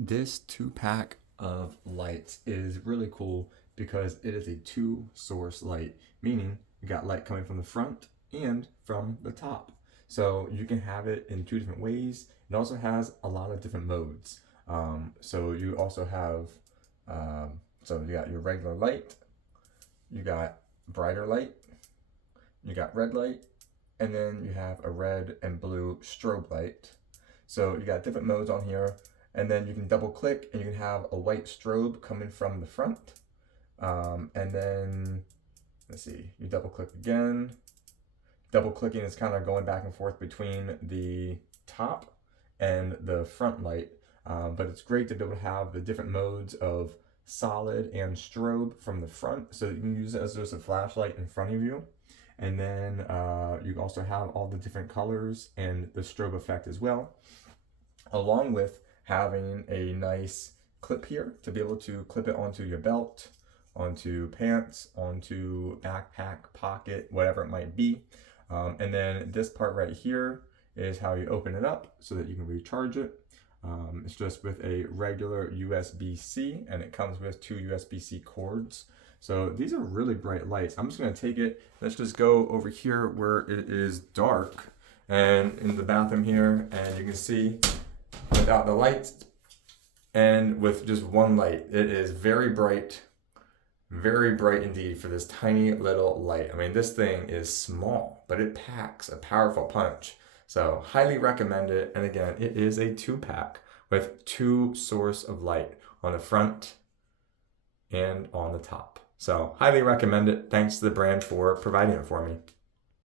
This 2-pack of lights is really cool because it is a 2-source light, meaning you got light coming from the front and from the top. So you can have it in 2 different ways. It also has a lot of different modes. So you also have, so you got your regular light, you got brighter light, you got red light, and then you have a red and blue strobe light. So you got different modes on here. And then you can double click and you can have a white strobe coming from the front. And then, let's see, you double click again. Double clicking is kind of going back and forth between the top and the front light. But it's great to be able to have the different modes of solid and strobe from the front. So you can use it as just a flashlight in front of you. And then you also have all the different colors and the strobe effect as well, along with having a nice clip here to be able to clip it onto your belt, onto pants, onto backpack, pocket, whatever it might be. And then this part right here is how you open it up so that you can recharge it. It's just with a regular USB-C, and it comes with 2 USB-C cords. So these are really bright lights. I'm just gonna take it, let's just go over here where it is dark and in the bathroom here, and you can see without the lights and with just one light, it is very bright indeed for this tiny little light. I mean, this thing is small, but it packs a powerful punch. So highly recommend it. And again, it is a 2-pack with 2 source of light on the front and on the top. So highly recommend it. Thanks to the brand for providing it for me.